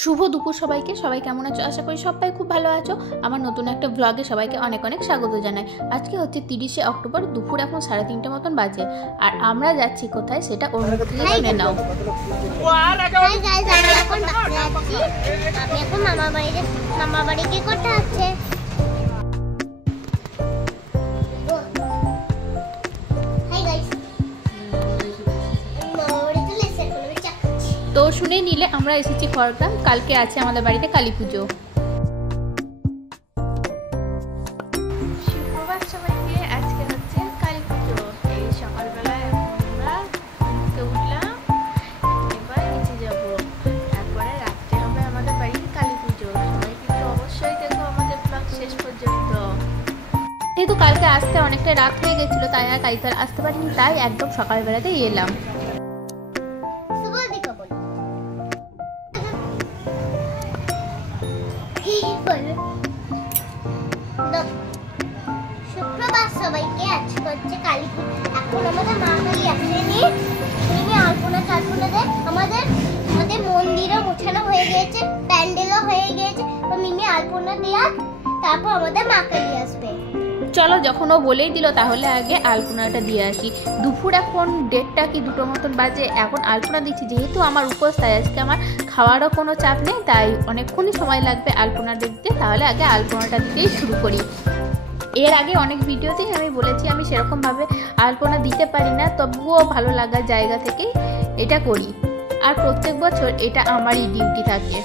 শুভ দুপুর সবাইকে। সবাই কেমন আছো? আশা করি সবাই খুব ভালো আছো। আমার নতুন একটা ব্লগে সবাইকে অনেক অনেক স্বাগত জানাই। আজকে হচ্ছে 30শে অক্টোবর, দুপুর এখন 3:30 মতন বাজে। আর আমরা যাচ্ছি কোথায় সেটা ওর মুখ থেকে শুনে নাও। আমি এখন মামা বাড়িতে করতে আছে। তো শুনে নিলে আমরা এসেছি খড়গ্রাম। কালকে আছে আমাদের বাড়িতে কালী পুজো। শুক্রবার সবাইকে, আজকে হচ্ছে কালী পুজো। এই সকালবেলায় আমরা উঠলাম, এবার নিচে যাব, তারপরে রাত্রে হবে আমাদের বাড়ির কালী পুজো। সবাই কিন্তু অবশ্যই দেখো আমাদের ব্লগ শেষ পর্যন্ত। যেহেতু কালকে আসতে অনেকটা রাত হয়ে গেছিল, তাই আর কালকে আসতে পারিনি, তাই একদম সকালবেলাতেই এলাম। শুক্রবার সবাইকে, আজকে হচ্ছে কালী পুজো। এখন আমাদের মা কালী আসেনি, আলপনা দেয়। আমাদের মন্দিরও মোছানো হয়ে গিয়েছে, প্যান্ডেলও হয়ে গিয়েছে। মিমি আলপনা দেয়া, তারপর আমাদের মা কালী আসবে। চলো, যখন ও বলেই দিল তাহলে আগে আলপনাটা দিয়ে আসি। দুপুর এখন 1:30 কি 2টো মতন বাজে। এখন আলপনা দিচ্ছি, যেহেতু আমার উপোস, তাই আজকে আমার খাওয়ারও কোনো চাপ নেই, তাই অনেকক্ষণই সময় লাগবে আলপনা দিতে। তাহলে আগে আলপনাটা দিতেই শুরু করি। এর আগে অনেক ভিডিওতেই আমি বলেছি আমি সেরকমভাবে আলপনা দিতে পারি না, তবুও ভালো লাগার জায়গা থেকে এটা করি। আর প্রত্যেক বছর এটা আমারই ডিউটি থাকে।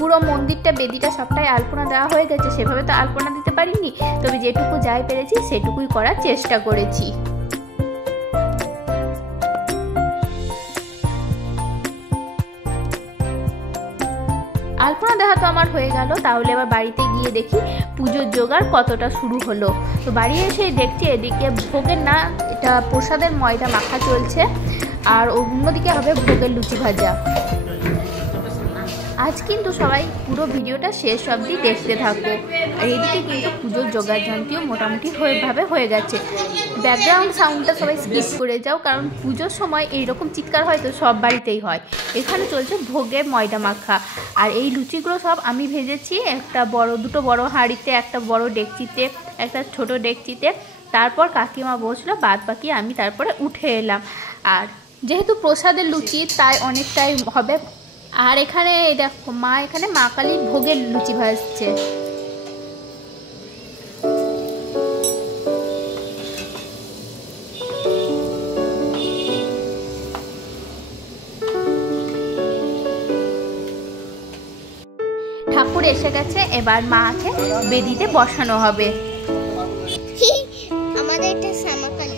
পুরো মন্দিরটা, বেদিটা সবটাই আলপনা দেওয়া হয়ে গেছে। সেভাবে তো আলপনা দিতে পারিনি, তবে যেটুকু যাই পেরেছি সেটুকুই করার চেষ্টা করেছি। আলপনা দেখা তো আমার হয়ে গেল। তাহলে এবার বাড়িতে গিয়ে দেখি পুজোর জোগাড় কতটা শুরু হলো। তো বাড়ি এসে দেখছি এদিকে ভোগের না, এটা প্রসাদের ময়দা মাখা চলছে, আর অন্যদিকে হবে ভোগের লুচি ভাজা। আজ কিন্তু সবাই পুরো ভিডিওটা শেষ অবধি দেখতে থাকো। আর এদিকে কিন্তু পুজোর জোগাড়যন্ত্রীও মোটামুটি ভাবে হয়ে গেছে। ব্যাকগ্রাউন্ড সাউন্ডটা সবাই স্কিপ করে যাও, কারণ পুজোর সময় এইরকম চিৎকার হয়তো সব বাড়িতেই হয়। এখানে চলছে ভোগে ময়দা মাখা। আর এই লুচিগুলো সব আমি ভেজেছি একটা দুটো বড় হাঁড়িতে, একটা বড় ডেকচিতে, একটা ছোট ডেকচিতে। তারপর কাকিমা বসলো, বাদ বাকি আমি তারপরে উঠে এলাম। আর যেহেতু প্রসাদের লুচি, তাই অনেকটাই হবে। আর এখানে দেখো মা এখানে মা কালীর ভোগের লুচি ভাজছে। ঠাকুর এসে গেছে, এবার মাকে বেদিতে বসানো হবে। আমাদের এটা শ্যামাকালী।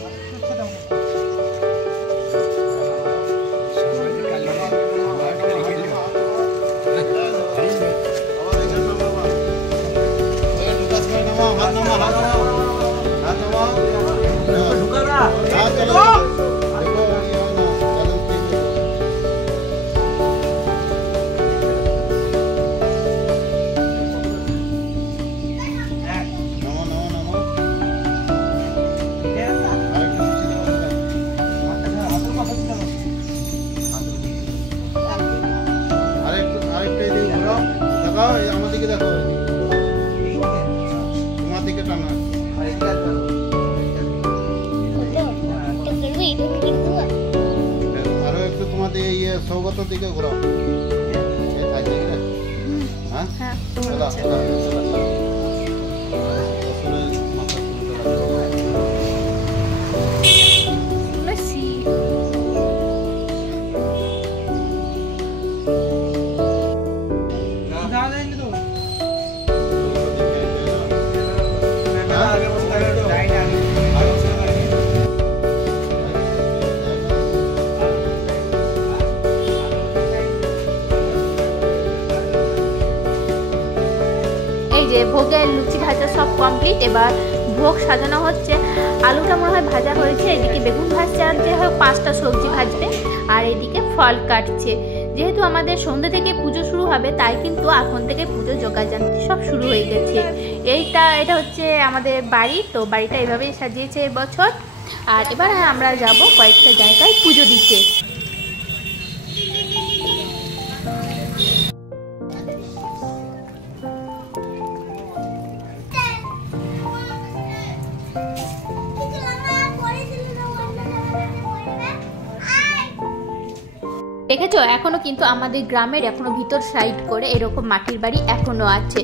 আমাদেরকে দেখো, তোমার দিকে টানা। আরো একটু তোমাদের সৌগতর দিকে ঘোরাও। হ্যাঁ, এই যে ভোগের লুচি ভাজা সব কমপ্লিট, এবার ভোগ সাজানো হচ্ছে। আলুটা মনে হয় ভাজা হয়েছে, এদিকে বেগুন ভাজছে, আর যে হয় 5টা সবজি ভাজবে, আর এদিকে ফল কাটছে। যেহেতু আমাদের সন্ধ্যে থেকে পুজো শুরু হবে, তাই কিন্তু এখন থেকে পুজো জোগাড়যন্ত্র সব শুরু হয়ে গেছে। এটা হচ্ছে আমাদের বাড়ি, তো বাড়িটা এভাবেই সাজিয়েছে এবছর। আর এবার আমরা যাব কয়েকটা জায়গায় পুজো দিতে। দেখেছো, এখনো কিন্তু আমাদের গ্রামের এখনো ভিতর সাইড করে এরকম মাটির বাড়ি এখনো আছে।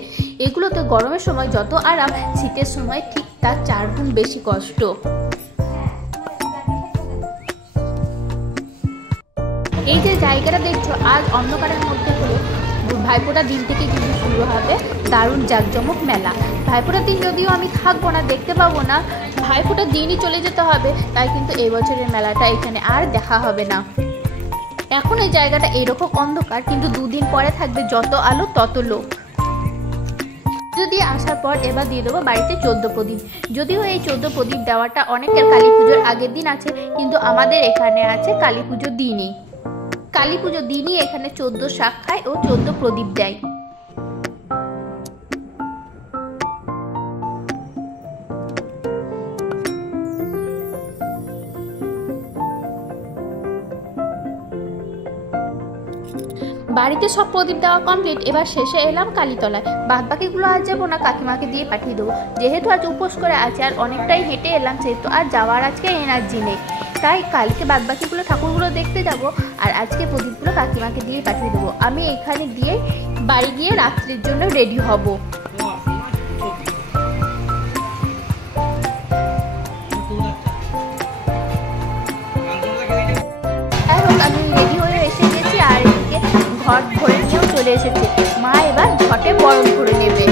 এগুলো তো গরমের সময় যত আরাম, শীতের সময় ঠিক তার 4 গুণ বেশি কষ্ট। এই যে জায়গাটা দেখছো, আজ অন্ধকারের মধ্যে হলো ভাইফোঁটার দিন থেকে কিন্তু শুরু হবে দারুণ জাঁকজমক মেলা। ভাইফোঁটার দিন যদিও আমি থাকবো না, দেখতে পাবো না, ভাইফোঁটার দিনই চলে যেতে হবে, তাই কিন্তু এই বছরের মেলাটা এখানে আর দেখা হবে না। এখন এই জায়গাটা এরকম অন্ধকার, কিন্তু 2 দিন পরে থাকবে যত আলো তত লোক। যদি আসার পর এবার দিয়ে দেবো বাড়িতে 14 প্রদীপ। যদিও এই 14 প্রদীপ দেওয়াটা অনেকের কালী পুজোর আগের দিন আছে, কিন্তু আমাদের এখানে আছে কালী পুজোর দিনই। কালী পুজোর দিনই এখানে 14 শাক খায় ও 14 প্রদীপ দেয়। বাড়িতে সব প্রদীপ দেওয়া কমপ্লিট, এবার শেষে এলাম কালীতলায়। বাদ বাকিগুলো আজ যাবো না, কাকিমাকে দিয়ে পাঠিয়ে দেবো। যেহেতু আজ উপোস করে আছে আর অনেকটাই হেঁটে এলাম, সেহেতু আর যাওয়ার আজকে এনার্জি নেই, তাই কালকে বাদ বাকিগুলো ঠাকুরগুলো দেখতে যাব, আর আজকে প্রদীপগুলো কাকিমাকে দিয়ে পাঠিয়ে দেবো। আমি এখানে দিয়ে বাড়ি গিয়ে রাত্রির জন্য রেডি হব। আমি রেডি হয়ে এসে গেছি, আর এদিকে ঘট ভরে নিয়েও চলে এসেছে। মা এবার ঘটে বরণ করে নেবে।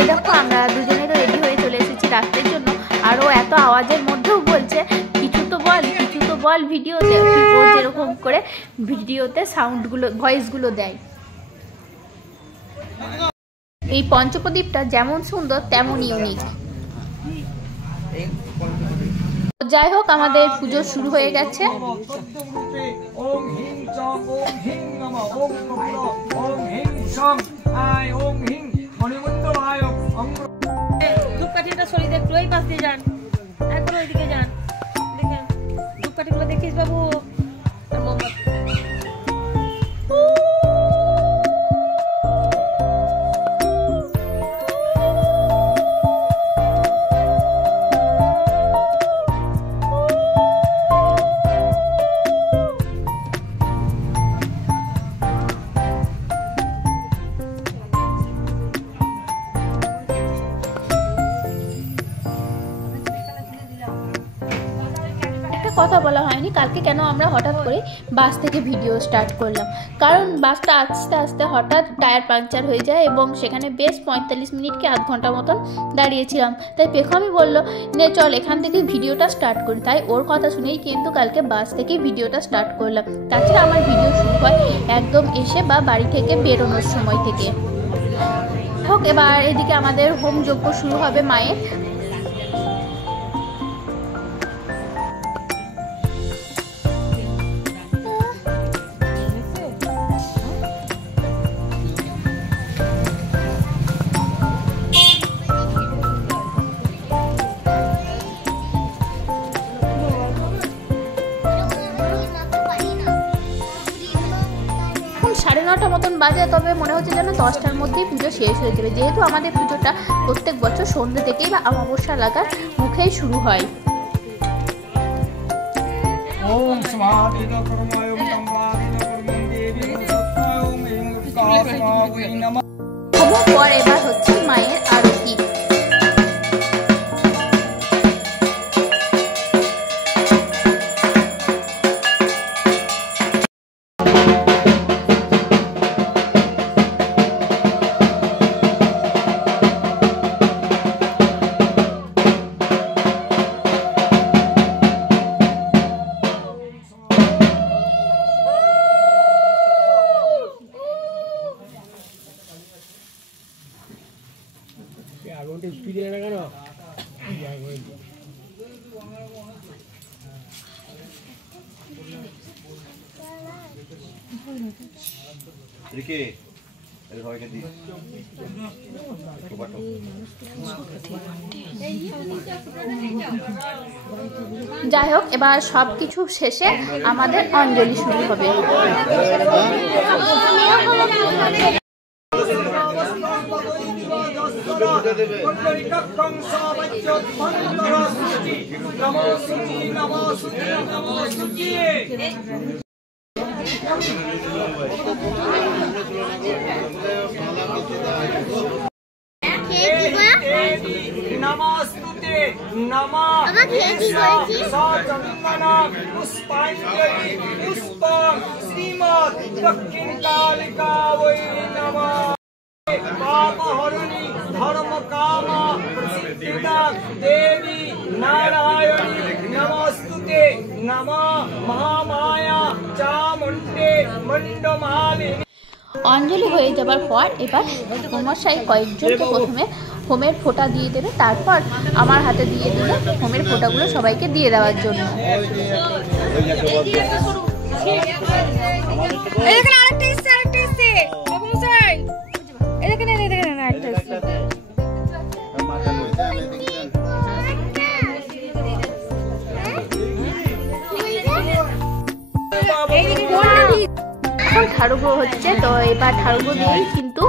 এ দেখো আমরা দুজনে তো রেডি হয়ে চলে এসেছি রাত্রের জন্য। আর ও এত আওয়াজের মধ্যেও বলছে কিছু তো বল ভিডিওতে। ও যেরকম করে ভিডিওতে সাউন্ডগুলো ভয়েসগুলো দেয়। এই পঞ্চপ্রদীপটা যেমন সুন্দর তেমন ইউনিক। যাই হোক, আমাদের পুজো শুরু হয়ে গেছে। ধূপকাঠিটা সরিয়ে একটু ওই পাশ দিয়ে যান, একবার ওইদিকে যান, দেখেন ধূপকাঠিগুলো দেখিস বাবু। আর মোমবাতি কথা বলা হয়নি কালকে কেন আমরা হঠাৎ করে বাস থেকে ভিডিও স্টার্ট করলাম। কারণ বাসটা আস্তে আস্তে হঠাৎ টায়ার পাংচার হয়ে যায় এবং সেখানে বেশ 45 মিনিট কি আধ ঘন্টা মতন দাঁড়িয়েছিলাম। তাই পেখমই বলল, নে চল এখান থেকে ভিডিওটা স্টার্ট করি। তাই ওর কথা শুনেই কিন্তু কালকে বাস থেকে ভিডিওটা স্টার্ট করলাম। তাছাড়া আমার ভিডিও শুরু হয় একদম এসে বা বাড়ি থেকে বেরোনোর সময় থেকে। হোক, এবার এদিকে আমাদের হোম যজ্ঞ শুরু হবে মায়ের। সাড়ে 9টা মতন বাজে, তবে মনে হচ্ছে যেন 10টার মধ্যেই পুজো শেষ হয়ে যাবে, যেহেতু আমাদের পুজোটা প্রত্যেক বছর সন্ধ্যে থেকেই বা অমাবস্যা লাগার মুখেই শুরু হয়। পর এবার হচ্ছে মায়ের আরতি। যাই হোক, এবার সবকিছু শেষে আমাদের অঞ্জলি শুরু হবে। नमस्ते नमः पुष्पांजलि पुष्पं श्रीमद् दक्षिण कालिका वै नमः पापहरणी धर्म काम प्रसिद्धिदा देवी नारायणी नमस्तुते नमः महामाया चामुंडे मंडमालिनी। অঞ্জলি হয়ে যাবার পর এবার মশাই কয়েকজনকে প্রথমে হোমের ফোঁটা দিয়ে দেবে, তারপর আমার হাতে দিয়ে দেবে হোমের ফোঁটাগুলো সবাইকে দিয়ে দেওয়ার জন্য। এখন ঠাড়ুগো হচ্ছে, তো এবার ঠাড়ুগো দিয়েই কিন্তু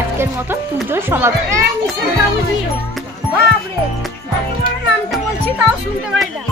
আজকের মতন পুজোর সমাপ্তি। নামটা বলছি তাও শুনতে পাই না।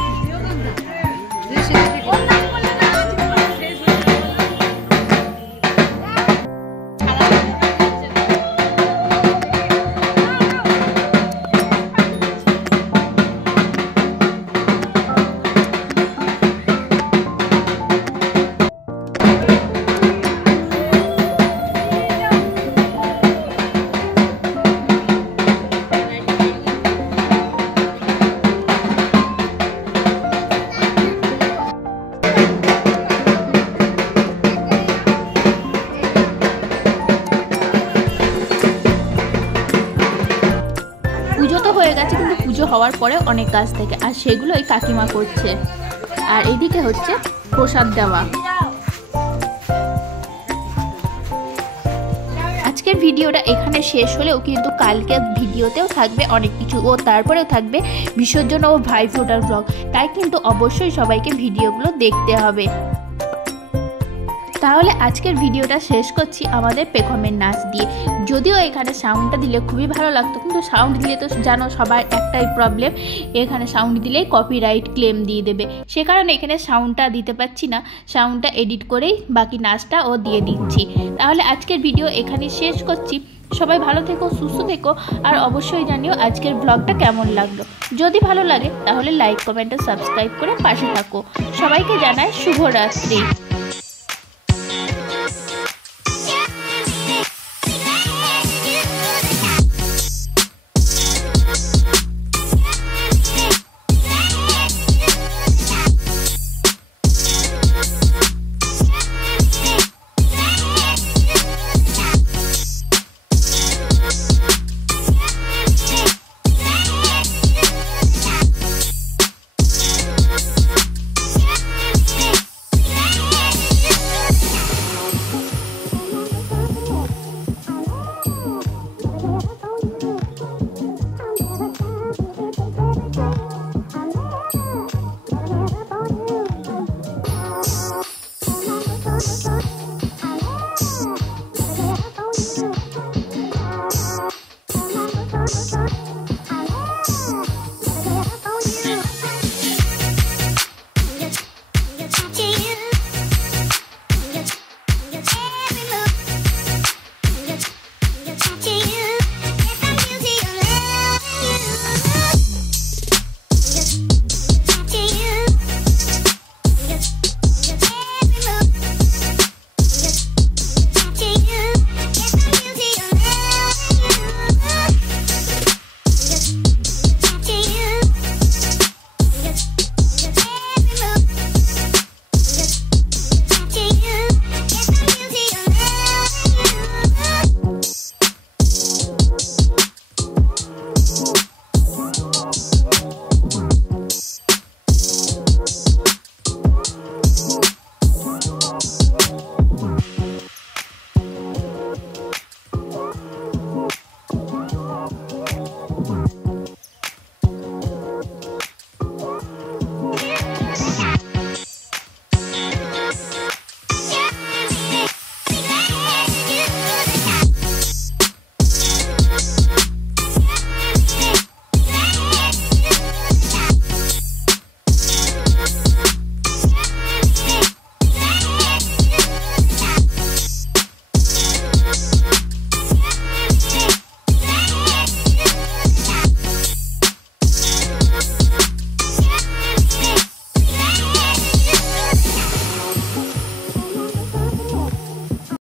হওয়ার পরে অনেক কাজ থাকে, আর সেগুলোই কাকিমা করছে। আর এদিকে হচ্ছে প্রসাদ দেওয়া। আজকের ভিডিওটা এখানে শেষ হলেও কিন্তু কালকে ভিডিওতেও থাকবে অনেক কিছু, ও তারপরেও থাকবে বিসর্জন ও ভাইফোঁটার ব্লগ। তাই কিন্তু অবশ্যই সবাইকে ভিডিওগুলো দেখতে হবে। তাহলে আজকের ভিডিওটা শেষ করছি আমাদের পেখমের নাচ দিয়ে। যদিও এখানে সাউন্ডটা দিলে খুবই ভালো লাগতো, কিন্তু সাউন্ড দিলে তো জানো সবার একটাই প্রবলেম, এখানে সাউন্ড দিলেই কপিরাইট ক্লেম দিয়ে দেবে। সে কারণে এখানে সাউন্ডটা দিতে পারছি না, সাউন্ডটা এডিট করেই বাকি নাচটা ও দিয়ে দিচ্ছি। তাহলে আজকের ভিডিও এখানে শেষ করছি। সবাই ভালো থেকো, সুস্থ থেকো, আর অবশ্যই জানিও আজকের ব্লগটা কেমন লাগলো। যদি ভালো লাগে তাহলে লাইক, কমেন্ট ও সাবস্ক্রাইব করে পাশে থাকো। সবাইকে জানাই শুভরাত্রি।